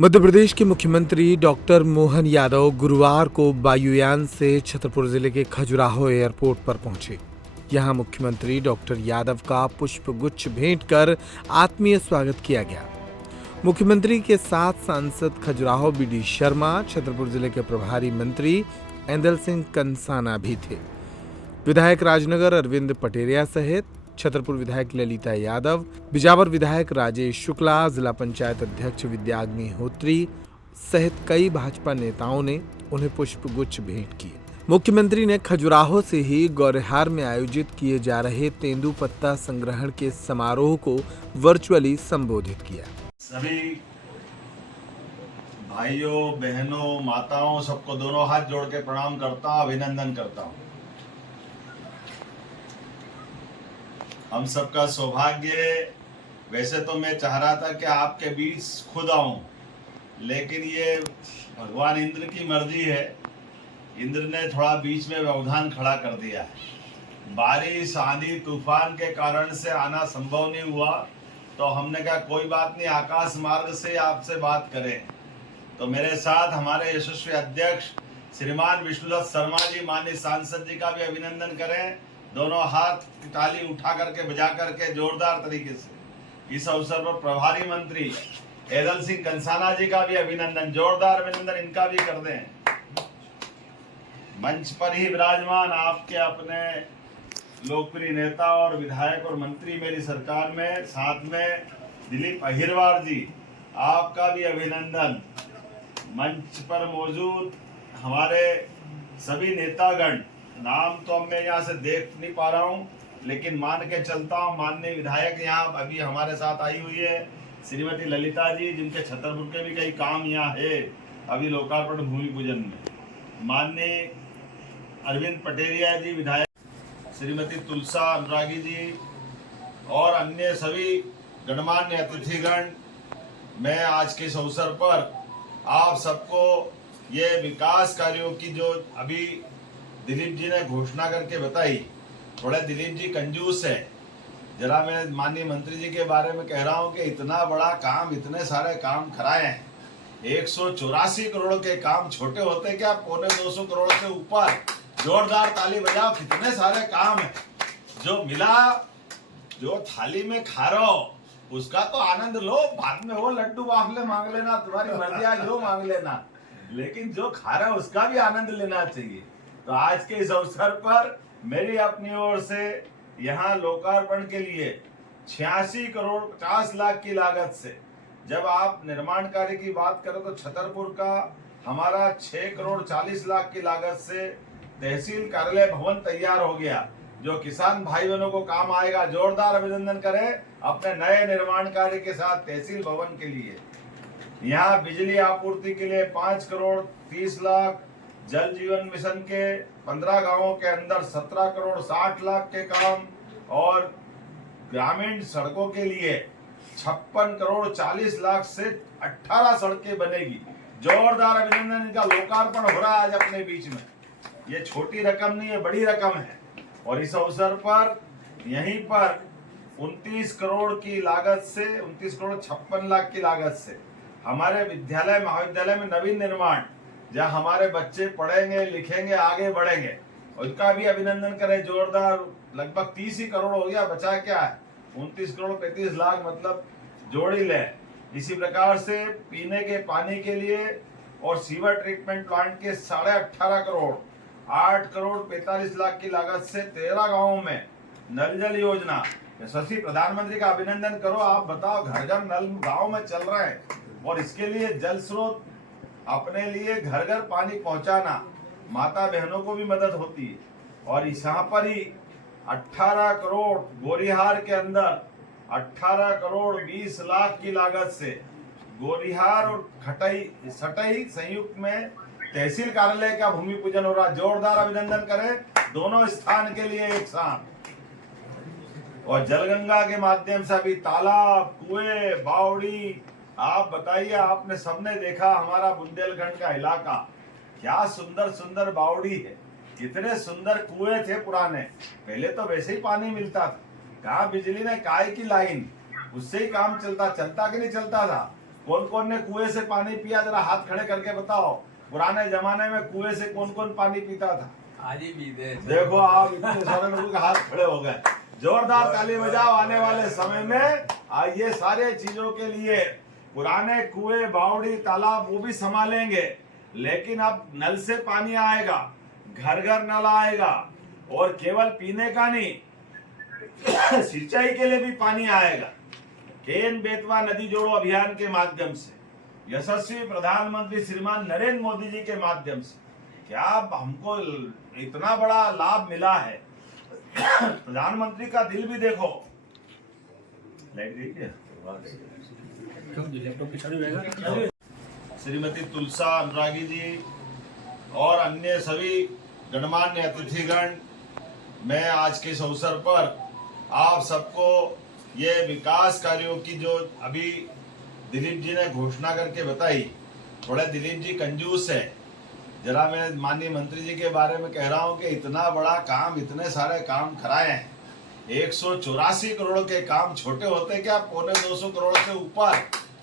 मध्य प्रदेश के मुख्यमंत्री डॉक्टर मोहन यादव गुरुवार को वायुयान से छतरपुर जिले के खजुराहो एयरपोर्ट पर पहुंचे। यहां मुख्यमंत्री डॉक्टर यादव का पुष्पगुच्छ भेंट कर आत्मीय स्वागत किया गया। मुख्यमंत्री के साथ सांसद खजुराहो बीडी शर्मा, छतरपुर जिले के प्रभारी मंत्री ऐंदल सिंह कंसाना भी थे। विधायक राजनगर अरविंद पटेरिया सहित छतरपुर विधायक ललिता यादव, बिजावर विधायक राजेश शुक्ला, जिला पंचायत अध्यक्ष विद्याग्निहोत्री सहित कई भाजपा नेताओं ने उन्हें पुष्पगुच्छ भेंट किए। मुख्यमंत्री ने खजुराहो से ही गौरेहार में आयोजित किए जा रहे तेंदुपत्ता संग्रहण के समारोह को वर्चुअली संबोधित किया। सभी भाइयों, बहनों, माताओं, सबको दोनों हाथ जोड़ के प्रणाम करता हूँ, अभिनंदन करता हूँ। हम सबका सौभाग्य है। वैसे तो मैं चाह रहा था कि आपके बीच खुद आऊं, लेकिन ये भगवान इंद्र की मर्जी है। इंद्र ने थोड़ा बीच में व्यवधान खड़ा कर दिया है। बारिश, आंधी, तूफान के कारण से आना संभव नहीं हुआ, तो हमने कहा कोई बात नहीं, आकाश मार्ग से आपसे बात करें। तो मेरे साथ हमारे यशस्वी अध्यक्ष श्रीमान विष्णुदत्त शर्मा जी, माननीय सांसद जी का भी अभिनंदन करें। दोनों हाथ की ताली उठा करके, बजा करके जोरदार तरीके से। इस अवसर पर प्रभारी मंत्री ऐंदल सिंह कंसाना जी का भी अभिनंदन, जोरदार अभिनंदन इनका भी कर दें। मंच पर ही विराजमान आपके अपने लोकप्रिय नेता और विधायक और मंत्री मेरी सरकार में, साथ में दिलीप अहिरवार जी, आपका भी अभिनंदन। मंच पर मौजूद हमारे सभी नेतागण, नाम तो अब मैं यहाँ से देख नहीं पा रहा हूँ, लेकिन मान के चलता हूँ माननीय विधायक यहाँ अभी हमारे साथ आई हुई है, श्रीमती ललिता जी, जिनके छतरपुर के भी कई काम यहाँ है अभी लोकार्पण भूमि पूजन में। माननीय अरविंद पटेरिया जी विधायक, श्रीमती तुलसा अनुरागी जी और अन्य सभी गणमान्य अतिथिगण, मैं आज के इस अवसर पर आप सबको ये विकास कार्यों की जो अभी दिलीप जी ने घोषणा करके बताई, थोड़े दिलीप जी कंजूस है। जरा मैं माननीय मंत्री जी के बारे में कह रहा हूं कि इतना बड़ा काम, इतने सारे काम कराए हैं। 184 करोड़ के काम छोटे होते क्या, 250 करोड़ से ऊपर। जोरदार ताली बजाओ, कितने सारे काम है। जो मिला, जो थाली में खा रहे हो उसका तो आनंद लो, बाद में वो लड्डू बाफले मांग लेना, तुम्हारी मर्जी है जो मांग लेना, लेकिन जो खा रहा है उसका भी आनंद लेना चाहिए। तो आज के इस अवसर पर मेरी अपनी ओर से यहाँ लोकार्पण के लिए 86 करोड़ 50 लाख की लागत से, जब आप निर्माण कार्य की बात करें तो छतरपुर का हमारा 6 करोड़ 40 लाख की लागत से तहसील कार्यालय भवन तैयार हो गया, जो किसान भाई बहनों को काम आएगा। जोरदार अभिनंदन करें अपने नए निर्माण कार्य के साथ तहसील भवन के लिए। यहाँ बिजली आपूर्ति के लिए 5 करोड़ 30 लाख, जल जीवन मिशन के 15 गांवों के अंदर 17 करोड़ 60 लाख के काम, और ग्रामीण सड़कों के लिए 56 करोड़ 40 लाख से 18 सड़कें बनेगी। जोरदार अभिनंदन, इनका लोकार्पण हो रहा है आज अपने बीच में। ये छोटी रकम नहीं है, बड़ी रकम है। और इस अवसर पर यहीं पर 29 करोड़ की लागत से, 29 करोड़ 56 लाख की लागत से हमारे विद्यालय महाविद्यालय में नवीन निर्माण, जहाँ हमारे बच्चे पढ़ेंगे, लिखेंगे, आगे बढ़ेंगे, उनका भी अभिनंदन करें जोरदार। लगभग 30 ही करोड़ हो गया, बचा क्या है, 29 करोड़ 35 लाख, मतलब जोड़ ही लें। इसी प्रकार से पीने के पानी के लिए और सीवर ट्रीटमेंट प्लांट के 18.5 करोड़, 8 करोड़ 45 लाख की लागत से 13 गाँवों में नल जल योजना। यशस्वी प्रधानमंत्री का अभिनंदन करो। आप बताओ, घर घर नल गाँव में चल रहे हैं, और इसके लिए जल स्रोत अपने लिए घर घर पानी पहुंचाना, माता बहनों को भी मदद होती है। और यहाँ पर ही 18 करोड़ गोरीहार के अंदर 18 करोड़ 20 लाख की लागत से गोरीहार और सटई संयुक्त में तहसील कार्यालय का भूमि पूजन हो रहा। जोरदार अभिनंदन करें दोनों स्थान के लिए एक साथ। और जलगंगा के माध्यम से अभी तालाब, कुएं, बावड़ी, आप बताइए, आपने सबने देखा हमारा बुंदेलखंड का इलाका, क्या सुंदर सुंदर बावड़ी है, कितने सुंदर कुएं थे पुराने। पहले तो वैसे ही पानी मिलता था, कहाँ बिजली ने काय की लाइन, उससे ही काम चलता कि नहीं चलता था। कौन कौन ने कुएं से पानी पिया, जरा हाथ खड़े करके बताओ। पुराने जमाने में कुएं से कौन कौन पानी पीता था? आज भी पीते हैं। देखो आप इतने सारे लोगों के हाथ खड़े हो गए। जोरदार ताली बजाओ। आने वाले समय में ये सारे चीजों के लिए पुराने कुएं, बावड़ी, तालाब वो भी संभालेंगे, लेकिन अब नल से पानी आएगा, घर घर नल आएगा, और केवल पीने का नहीं, सिंचाई के लिए भी पानी आएगा। केन बेतवा नदी जोड़ो अभियान के माध्यम से, यशस्वी प्रधानमंत्री श्रीमान नरेंद्र मोदी जी के माध्यम से क्या हमको इतना बड़ा लाभ मिला है। प्रधानमंत्री का दिल भी देखो। लाइट गई क्या? श्रीमती तुलसा अनुरागी जी और अन्य सभी गणमान्य अतिथिगण, मैं आज के इस अवसर पर आप सबको ये विकास कार्यों की जो अभी दिलीप जी ने घोषणा करके बताई, थोड़े दिलीप जी कंजूस है। जरा मैं माननीय मंत्री जी के बारे में कह रहा हूं कि इतना बड़ा काम, इतने सारे काम कराए हैं। 184 करोड़ के काम छोटे होते क्या, 250 करोड़ से ऊपर।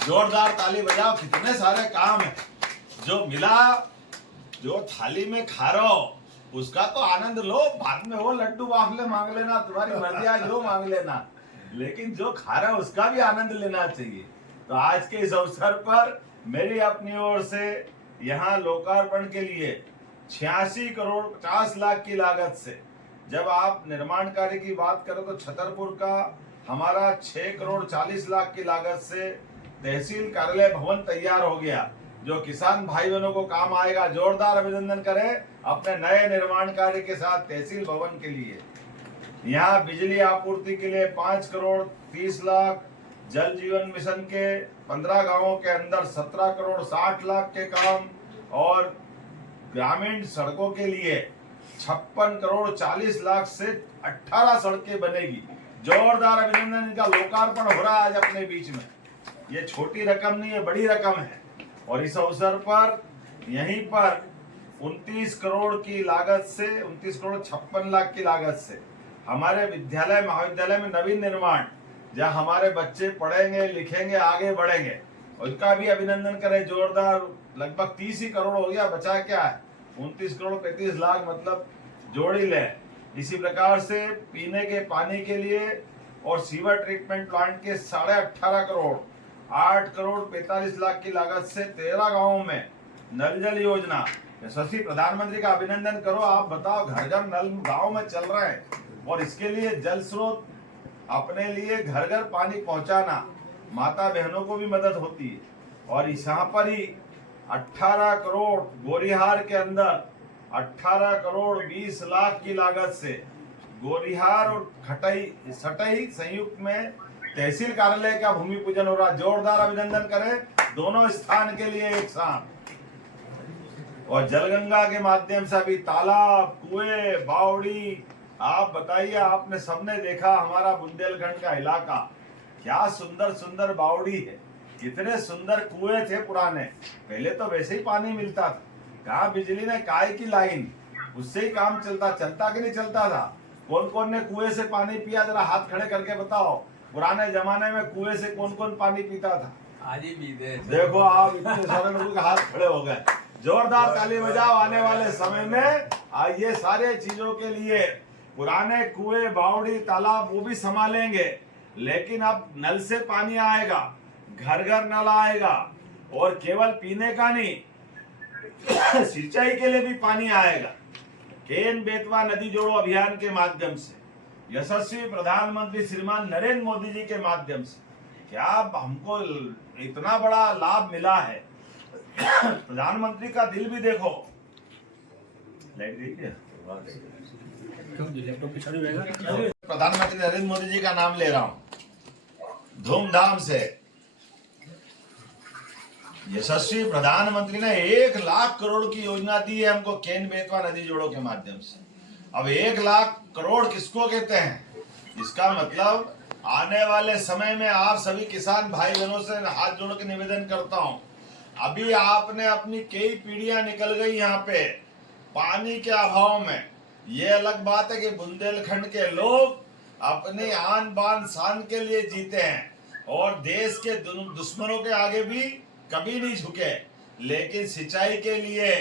जोरदार ताली बजाओ। कितने सारे काम है जो मिला। जो थाली में खा रहे हो उसका तो आनंद लो, बाद में वो लड्डू वाफले मांग लेना, तुम्हारी मर्जी, जो मांग लेना, लेकिन जो खा रहा है उसका भी आनंद लेना चाहिए। तो आज के इस अवसर पर मेरी अपनी ओर से यहाँ लोकार्पण के लिए 86 करोड़ 50 लाख की लागत से, जब आप निर्माण कार्य की बात करो तो छतरपुर का हमारा 6 करोड़ 40 लाख की लागत से तहसील कार्यालय भवन तैयार हो गया, जो किसान भाई बहनों को काम आएगा। जोरदार अभिनंदन करें अपने नए निर्माण कार्य के साथ तहसील भवन के लिए। यहाँ बिजली आपूर्ति के लिए 5 करोड़ 30 लाख, जल जीवन मिशन के 15 गांवों के अंदर 17 करोड़ 60 लाख के काम, और ग्रामीण सड़कों के लिए 56 करोड़ 40 लाख से 18 सड़कें बनेगी। जोरदार अभिनंदन। इनका लोकार्पण हो रहा है आज अपने बीच में। ये छोटी रकम नहीं है, बड़ी रकम है। और इस अवसर पर यहीं पर 29 करोड़ की लागत से, 29 करोड़ 56 लाख की लागत से हमारे विद्यालय महाविद्यालय में नवीन निर्माण, जहाँ हमारे बच्चे पढ़ेंगे, लिखेंगे, आगे बढ़ेंगे, उसका भी अभिनंदन करें। जोरदार। लगभग 30 ही करोड़ हो गया, बचा क्या है? 29 करोड़ 35 लाख, मतलब जोड़ ही ले। इसी प्रकार से पीने के पानी के लिए और सीवर ट्रीटमेंट प्लांट के 18.5 करोड़, 8 करोड़ 45 लाख की लागत से 13 गांवों में नल जल योजना। यशस्वी प्रधानमंत्री का अभिनंदन करो। आप बताओ, घर घर नल गांव में चल रहे हैं, और इसके लिए जल स्रोत अपने लिए घर घर पानी पहुंचाना, माता बहनों को भी मदद होती है। और यहाँ पर ही 18 करोड़ गोरिहार के अंदर 18 करोड़ 20 लाख की लागत से गोरिहार और सटई संयुक्त में तहसील कार्यालय का भूमि पूजन हो रहा। जोरदार अभिनंदन करें दोनों स्थान के लिए एक साथ। और जलगंगा के माध्यम से अभी तालाब, कुएं, बावड़ी, आप बताइए, आपने सबने देखा हमारा बुंदेलखंड का इलाका, क्या सुंदर सुंदर बावड़ी है, कितने सुंदर कुएं थे पुराने। पहले तो वैसे ही पानी मिलता था, कहाँ बिजली ने काय की लाइन, उससे ही काम चलता कि नहीं चलता था। कौन कौन ने कुएं से पानी पिया, जरा हाथ खड़े करके बताओ। पुराने जमाने में कुएं से कौन कौन पानी पीता था? आज भी पीते हैं। देखो आप इतने सारे लोगों के हाथ खड़े हो गए। जोरदार ताली बजाओ। आने वाले समय में ये सारे चीजों के लिए पुराने कुएं, बावड़ी, तालाब वो भी संभालेंगे, लेकिन अब नल से पानी आएगा, घर घर नल आएगा, और केवल पीने का नहीं, सिंचाई के लिए भी पानी आएगा। केन बेतवा नदी जोड़ो अभियान के माध्यम से, यशस्वी प्रधानमंत्री श्रीमान नरेंद्र मोदी जी के माध्यम से क्या हमको इतना बड़ा लाभ मिला है। प्रधानमंत्री का दिल भी देखो। लाइट गई क्या? प्रधानमंत्री नरेंद्र मोदी जी का नाम ले रहा हूं धूमधाम से। यशस्वी प्रधानमंत्री ने 1 लाख करोड़ की योजना दी है हमको केन बेतवा नदी जोड़ो के माध्यम से। अब 1 लाख करोड़ किसको कहते हैं? इसका मतलब आने वाले समय में आप सभी किसान भाई बहनों से हाथ जोड़ के निवेदन करता हूं, अभी आपने अपनी कई पीढ़ियां निकल गई यहाँ पे पानी के अभाव में। ये अलग बात है कि बुंदेलखंड के लोग अपने आन बान शान के लिए जीते हैं, और देश के दुश्मनों के आगे भी कभी नहीं झुके। लेकिन सिंचाई के लिए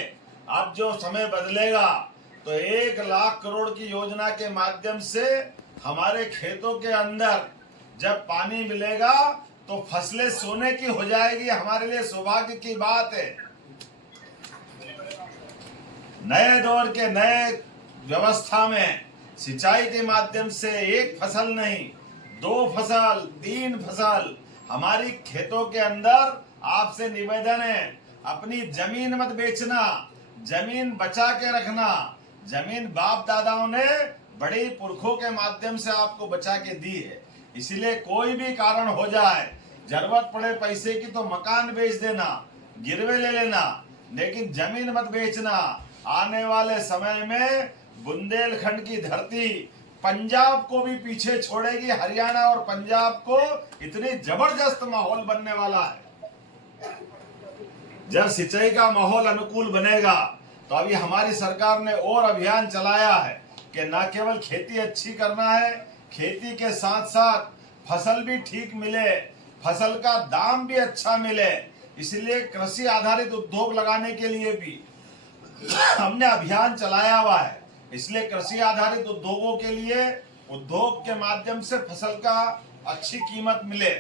अब जो समय बदलेगा तो 1 लाख करोड़ की योजना के माध्यम से हमारे खेतों के अंदर जब पानी मिलेगा तो फसलें सोने की हो जाएगी। हमारे लिए सौभाग्य की बात है। नए दौर के नए व्यवस्था में सिंचाई के माध्यम से 1 फसल नहीं, 2 फसल, 3 फसल हमारी खेतों के अंदर। आपसे निवेदन है, अपनी जमीन मत बेचना, जमीन बचा के रखना। जमीन बाप दादाओं ने बड़े पुरखों के माध्यम से आपको बचा के दी है। इसलिए कोई भी कारण हो जाए, जरूरत पड़े पैसे की तो मकान बेच देना, गिरवे ले लेना, लेकिन जमीन मत बेचना। आने वाले समय में बुंदेलखंड की धरती पंजाब को भी पीछे छोड़ेगी। हरियाणा और पंजाब को इतनी जबरदस्त माहौल बनने वाला है। जब सिंचाई का माहौल अनुकूल बनेगा तो अभी हमारी सरकार ने और अभियान चलाया है कि न केवल खेती अच्छी करना है, खेती के साथ साथ फसल भी ठीक मिले, फसल का दाम भी अच्छा मिले। इसलिए कृषि आधारित उद्योग लगाने के लिए भी हमने अभियान चलाया हुआ है। इसलिए कृषि आधारित उद्योगों के लिए उद्योग के माध्यम से फसल का अच्छी कीमत मिले,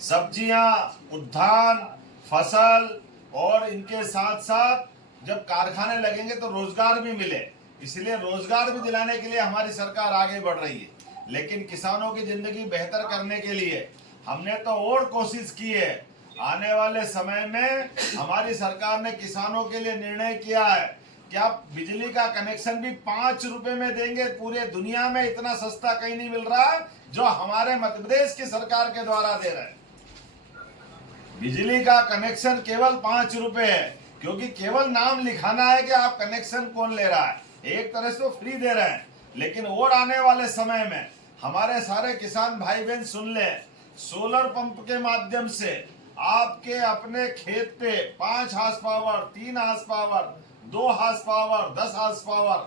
सब्जियां, उद्यान, फसल, और इनके साथ साथ जब कारखाने लगेंगे तो रोजगार भी मिले। इसलिए रोजगार भी दिलाने के लिए हमारी सरकार आगे बढ़ रही है। लेकिन किसानों की जिंदगी बेहतर करने के लिए हमने तो और कोशिश की है। आने वाले समय में हमारी सरकार ने किसानों के लिए निर्णय किया है कि आप बिजली का कनेक्शन भी 5 रुपए में देंगे। पूरे दुनिया में इतना सस्ता कहीं नहीं मिल रहा जो हमारे मध्य प्रदेश की सरकार के द्वारा दे रहे हैं। बिजली का कनेक्शन केवल 5 रुपए है, क्योंकि केवल नाम लिखाना है कि आप कनेक्शन कौन ले रहा है। एक तरह से तो फ्री दे रहे हैं, लेकिन और आने वाले समय में हमारे सारे किसान भाई बहन सुन ले, सोलर पंप के माध्यम से आपके अपने खेत पे 5 horse power, 3 horse power, 2 horse power, 10 horse power,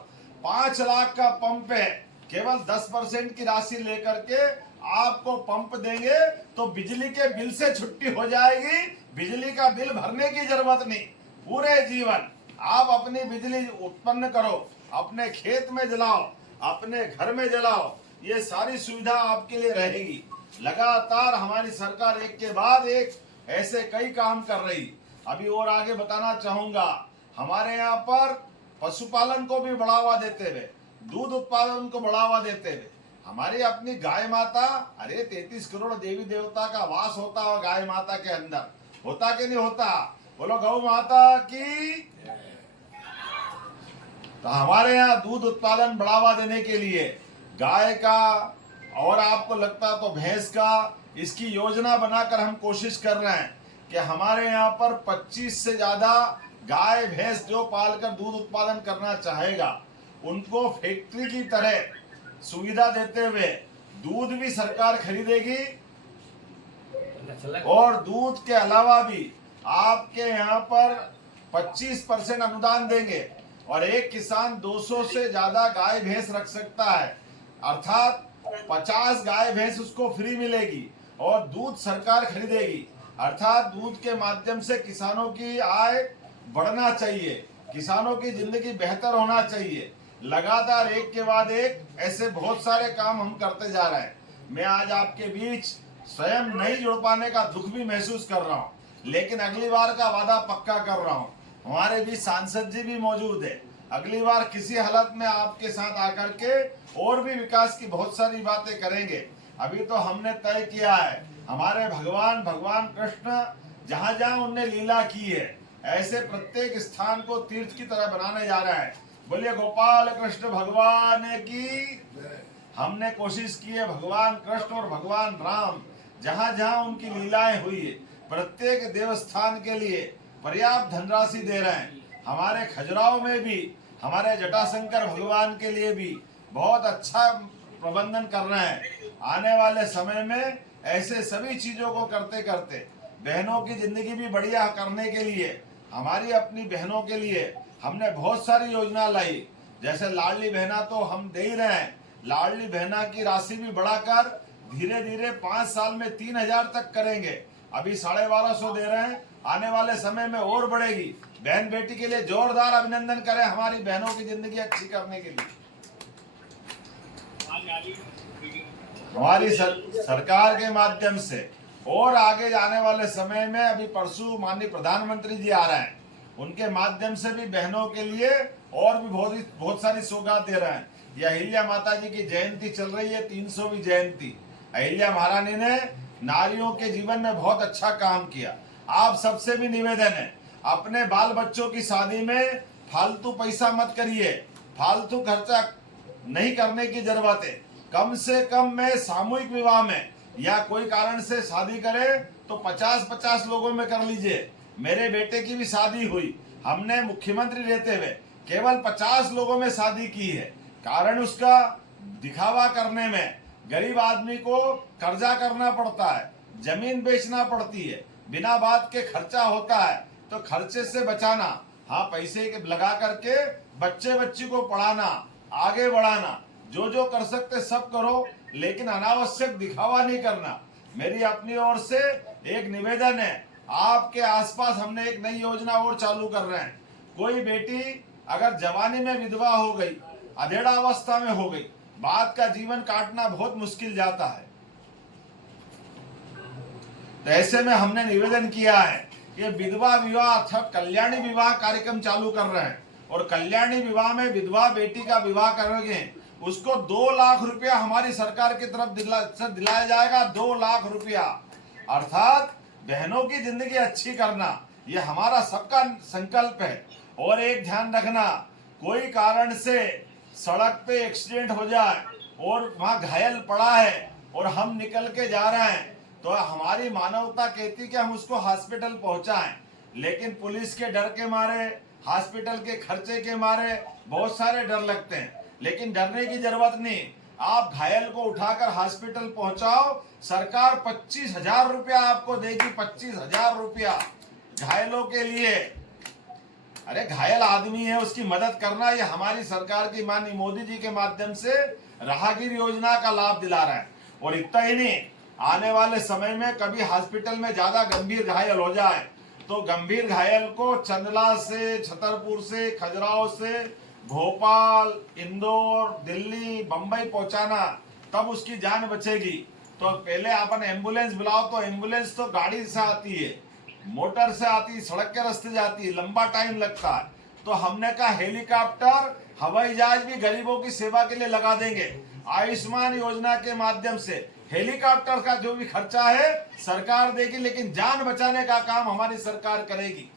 5 lakh का पंप है। केवल 10% की राशि लेकर के आपको पंप देंगे तो बिजली के बिल से छुट्टी हो जाएगी। बिजली का बिल भरने की जरूरत नहीं। पूरे जीवन आप अपनी बिजली उत्पन्न करो, अपने खेत में जलाओ, अपने घर में जलाओ, ये सारी सुविधा आपके लिए रहेगी। लगातार हमारी सरकार एक के बाद एक ऐसे कई काम कर रही। अभी और आगे बताना चाहूंगा, हमारे यहाँ पर पशुपालन को भी बढ़ावा देते हुए, दूध उत्पादन को बढ़ावा देते हुए हमारी अपनी गाय माता, अरे 33 करोड़ देवी देवता का वास होता है गाय माता के अंदर, होता कि नहीं होता? बोलो गौ माता की। तो हमारे यहाँ दूध उत्पादन बढ़ावा देने के लिए गाय का, और आपको लगता तो भैंस का, इसकी योजना बनाकर हम कोशिश कर रहे हैं कि हमारे यहाँ पर 25 से ज्यादा गाय भैंस जो पालकर दूध उत्पादन करना चाहेगा उनको फैक्ट्री की तरह सुविधा देते हुए दूध भी सरकार खरीदेगी, और दूध के अलावा भी आपके यहाँ पर 25% अनुदान देंगे, और एक किसान 200 से ज्यादा गाय भैंस रख सकता है, अर्थात 50 गाय भैंस उसको फ्री मिलेगी, और दूध सरकार खरीदेगी। अर्थात दूध के माध्यम से किसानों की आय बढ़ना चाहिए, किसानों की जिंदगी बेहतर होना चाहिए। लगातार एक के बाद एक ऐसे बहुत सारे काम हम करते जा रहे हैं। मैं आज आपके बीच स्वयं नहीं जुड़ पाने का दुख भी महसूस कर रहा हूँ, लेकिन अगली बार का वादा पक्का कर रहा हूँ। हमारे बीच सांसद जी भी मौजूद है। अगली बार किसी हालत में आपके साथ आकर के और भी विकास की बहुत सारी बातें करेंगे। अभी तो हमने तय किया है, हमारे भगवान कृष्ण जहाँ जहाँ उनने लीला की है, ऐसे प्रत्येक स्थान को तीर्थ की तरह बनाने जा रहा है। बोलिए गोपाल कृष्ण भगवान की। हमने कोशिश की है भगवान कृष्ण और भगवान राम जहाँ जहाँ उनकी लीलाएं हुई है, प्रत्येक देवस्थान के लिए पर्याप्त धनराशि दे रहे हैं। हमारे खजुराहो में भी हमारे जटाशंकर भगवान के लिए भी बहुत अच्छा प्रबंधन कर रहे हैं। आने वाले समय में ऐसे सभी चीजों को करते करते बहनों की जिंदगी भी बढ़िया करने के लिए, हमारी अपनी बहनों के लिए हमने बहुत सारी योजना लाई। जैसे लाडली बहना तो हम दे ही रहे हैं, लाडली बहना की राशि भी बढ़ाकर धीरे धीरे 5 साल में 3000 तक करेंगे। अभी 1250 दे रहे हैं, आने वाले समय में और बढ़ेगी। बहन बेटी के लिए जोरदार अभिनंदन करें हमारी बहनों की जिंदगी अच्छी करने के लिए। हमारी सरकार के माध्यम से और आगे जाने वाले समय में, अभी परसों माननीय प्रधानमंत्री जी आ रहे हैं, उनके माध्यम से भी बहनों के लिए और भी बहुत सारी सौगात दे रहे हैं। यह अहिल्या माता जी की जयंती चल रही है, 300वीं जयंती। अहिल्या महारानी ने नारियों के जीवन में बहुत अच्छा काम किया। आप सबसे भी निवेदन है, अपने बाल बच्चों की शादी में फालतू पैसा मत करिए, फालतू खर्चा नहीं करने की जरूरत है। कम से कम में सामूहिक विवाह में या कोई कारण से शादी करे तो 50-50 लोगों में कर लीजिए। मेरे बेटे की भी शादी हुई, हमने मुख्यमंत्री रहते हुए केवल 50 लोगों में शादी की है। कारण उसका दिखावा करने में गरीब आदमी को कर्जा करना पड़ता है, जमीन बेचना पड़ती है, बिना बात के खर्चा होता है। तो खर्चे से बचाना, हाँ पैसे लगा करके बच्ची को पढ़ाना, आगे बढ़ाना, जो कर सकते सब करो, लेकिन अनावश्यक दिखावा नहीं करना। मेरी अपनी ओर से एक निवेदन है, आपके आसपास हमने एक नई योजना और चालू कर रहे हैं। कोई बेटी अगर जवानी में विधवा हो गई, अधेड़ा अवस्था में हो गई, बाद का जीवन काटना बहुत मुश्किल जाता है। तो ऐसे में हमने निवेदन किया है कि विधवा विवाह अर्थात कल्याणी विवाह कार्यक्रम चालू कर रहे हैं, और कल्याणी विवाह में विधवा बेटी का विवाह करेंगे, उसको 2 लाख रुपया हमारी सरकार की तरफ दिलाया जाएगा। 2 लाख रुपया, अर्थात बहनों की जिंदगी अच्छी करना, ये हमारा सबका संकल्प है। और एक ध्यान रखना, कोई कारण से सड़क पे एक्सीडेंट हो जाए और वहां घायल पड़ा है और हम निकल के जा रहे हैं, तो हमारी मानवता कहती कि हम उसको हॉस्पिटल पहुंचाएं, लेकिन पुलिस के डर के मारे, हॉस्पिटल के खर्चे के मारे बहुत सारे डर लगते हैं। लेकिन डरने की जरूरत नहीं, आप घायल को उठाकर हॉस्पिटल पहुंचाओ, सरकार 25,000 रुपया आपको देगी। 25,000 रुपया घायलों के लिए। अरे घायल आदमी है, उसकी मदद करना, ये हमारी सरकार की माननीय मोदी जी के माध्यम से राहगीर योजना का लाभ दिला रहा है। और इतना ही नहीं, आने वाले समय में कभी हॉस्पिटल में ज्यादा गंभीर घायल हो जाए तो गंभीर घायल को चंदला से, छतरपुर से, खजुराहो से भोपाल, इंदौर, दिल्ली, बंबई पहुंचाना, तब उसकी जान बचेगी। तो पहले अपन एम्बुलेंस बुलाओ, तो एम्बुलेंस तो गाड़ी से आती है, मोटर से आती, सड़क के रास्ते जाती है, लंबा टाइम लगता है। तो हमने कहा हेलीकॉप्टर, हवाई जहाज भी गरीबों की सेवा के लिए लगा देंगे। आयुष्मान योजना के माध्यम से हेलीकॉप्टर का जो भी खर्चा है सरकार देगी, लेकिन जान बचाने का काम हमारी सरकार करेगी।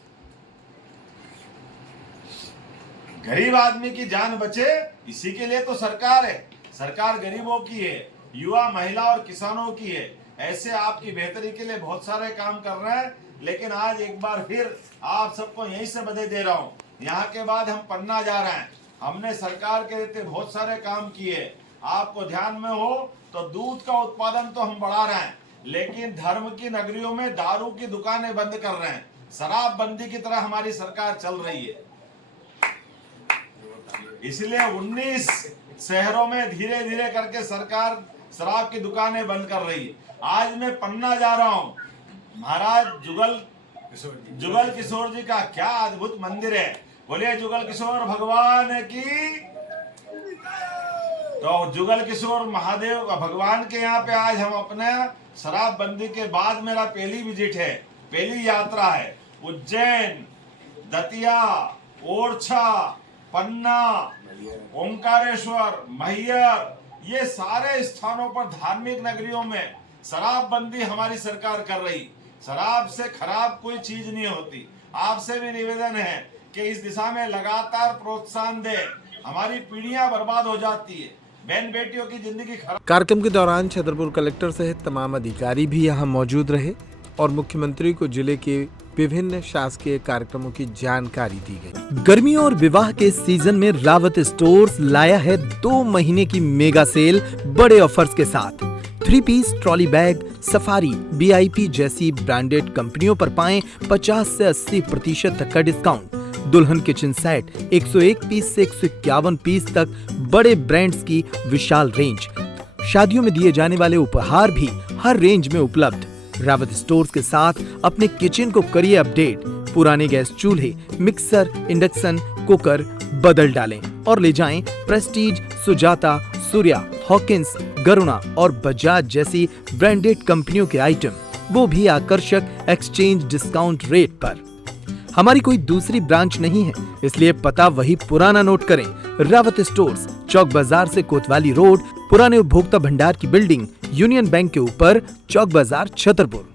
गरीब आदमी की जान बचे, इसी के लिए तो सरकार है। सरकार गरीबों की है, युवा, महिला और किसानों की है। ऐसे आपकी बेहतरी के लिए बहुत सारे काम कर रहे हैं। लेकिन आज एक बार फिर आप सबको यहीं से बधाई दे रहा हूँ। यहाँ के बाद हम पन्ना जा रहे हैं। हमने सरकार के देते बहुत सारे काम किए। आपको ध्यान में हो तो दूध का उत्पादन तो हम बढ़ा रहे हैं, लेकिन धर्म की नगरियों में दारू की दुकानें बंद कर रहे हैं। शराब बंदी की तरह हमारी सरकार चल रही है। इसलिए 19 शहरों में धीरे धीरे करके सरकार शराब की दुकानें बंद कर रही है। आज मैं पन्ना जा रहा हूँ, महाराज जुगल किशोर जी का क्या अद्भुत मंदिर है। बोलिए जुगल किशोर भगवान की। तो जुगल किशोर महादेव भगवान के यहाँ पे आज हम अपने शराब बंदी के बाद मेरा पहली विजिट है, पहली यात्रा है। उज्जैन, दतिया, ओरछा, पन्ना, ओंकारेश्वर, मैहर, ये सारे स्थानों पर धार्मिक नगरियों में शराब बंदी हमारी सरकार कर रही। शराब से खराब कोई चीज नहीं होती। आपसे भी निवेदन है कि इस दिशा में लगातार प्रोत्साहन दे। हमारी पीढ़ियां बर्बाद हो जाती है, बहन बेटियों की जिंदगी खराब। कार्यक्रम के दौरान छतरपुर कलेक्टर सहित तमाम अधिकारी भी यहां मौजूद रहे और मुख्यमंत्री को जिले के विभिन्न शासकीय कार्यक्रमों की जानकारी दी गई। गर्मियों और विवाह के सीजन में रावत स्टोर्स लाया है 2 महीने की मेगा सेल बड़े ऑफर्स के साथ। 3 piece trolley bag, Safari, VIP जैसी ब्रांडेड कंपनियों पर पाएं 50 से 80% तक का डिस्काउंट। दुल्हन किचन सेट 101 पीस से 151 पीस तक बड़े ब्रांड्स की विशाल रेंज। शादियों में दिए जाने वाले उपहार भी हर रेंज में उपलब्ध। रावत स्टोर्स के साथ अपने किचन को करिए अपडेट। पुराने गैस चूल्हे, मिक्सर, इंडक्शन, कुकर बदल डालें और ले जाएं प्रेस्टीज, सुजाता, सूर्या, हॉकिंस, गरुणा और बजाज जैसी ब्रांडेड कंपनियों के आइटम, वो भी आकर्षक एक्सचेंज डिस्काउंट रेट पर। हमारी कोई दूसरी ब्रांच नहीं है, इसलिए पता वही पुराना नोट करें। रावत स्टोर्स, चौक बाजार से कोतवाली रोड, पुराने उपभोक्ता भंडार की बिल्डिंग, यूनियन बैंक के ऊपर, चौक बाजार, छतरपुर।